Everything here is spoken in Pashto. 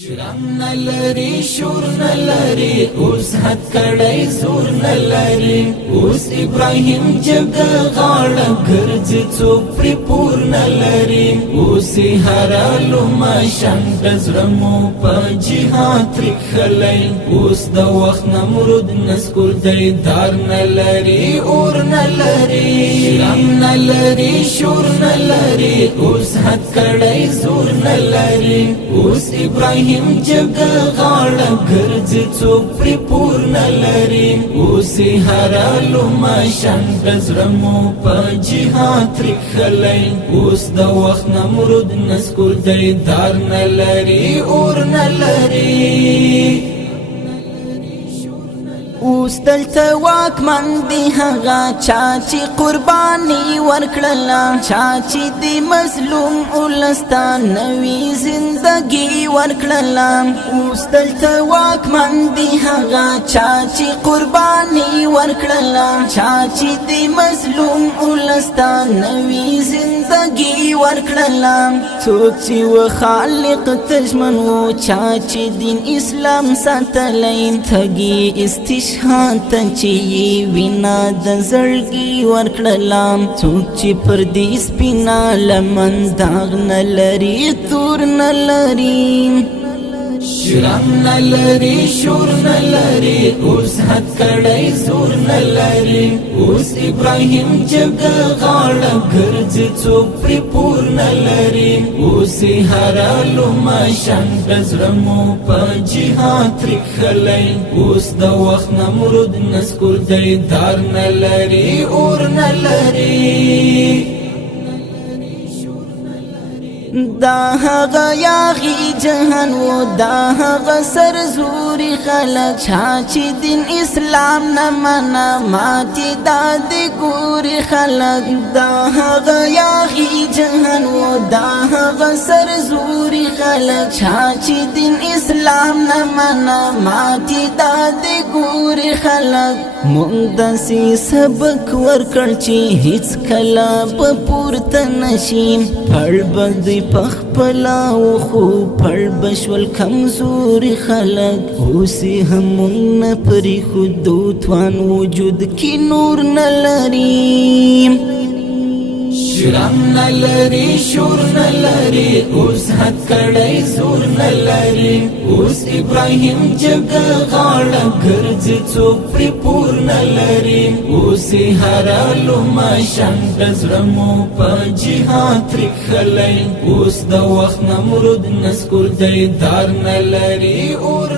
شرم نلری شور نلری اوس حد کڑی زور نلری اوس ابراهیم جگ غاړه ګرځي څوک پرې پور نلری اوس هرالو ماشان دزړمو په جهاد ترخلی اوس د وخت نمرود نسکور دی دار نلری اور نلری شرم نلری شور نلری اوس حد کڑی زور نلری اوس ابراهیم جگ غاړه ګرځي څوک پرې پور نلري اوس هرالو ماشان دزړمو په جهاد ترخلی اوس د وخت نمرود نسکور دی دار نلري اور نلري اوس دلته واکمن دی هغه چا چې قرباني ورکړله چا چې د مظلوم ولستان نوی زندگی ورکړله اوس دلته واکمن دی هغه چا چې قرباني ورکړله چا چې د مظلوم ولستان نوی زندگی ورکړله څوک چې و خالق تجمن و چا چې دین اسلام ساتلی تږي استشهاد چې وینا د زړګي ورکړلم څوک چې پر دې سپینا لمن داغ نه لري تور نه لري شرم نلری شور نلری اوس حد کڑی زور نلری اوس ابراهیم جگ غاړه ګرځي څوک پرې پور نلری اوس هرالو ماشان دزړمو په جهاد ترخلی اوس د وخت نمرود نسکور دی دار نلری اور نلری دا هغه یاغي جهان و دا هغه سرزوري خلک چا چې دین اسلام نه منا ماتي دا د ګوري خلک دا هغه یاغي جهان و دا هغه سرزوري خلک چا چې دین اسلام نه منا ماتي دا د ګوري خلک مونږ داسې سبق ورکړ چې هیڅ کله په پورته نشي پړ بندي پخپلا و خو پړ بشول کمزوري خلک اوسې هم نه پرې خودو توان وجود کې نور نه لري شرم نلری شور نلری اوس حد کڑی زور نلری اوس ابراهیم جگ غاړه ګرځي څوک پرې پور نلری اوس هرالو ماشان دزړمو په جهاد ترخلی اوس د وخت نمرود نسکور دی دار نلری اور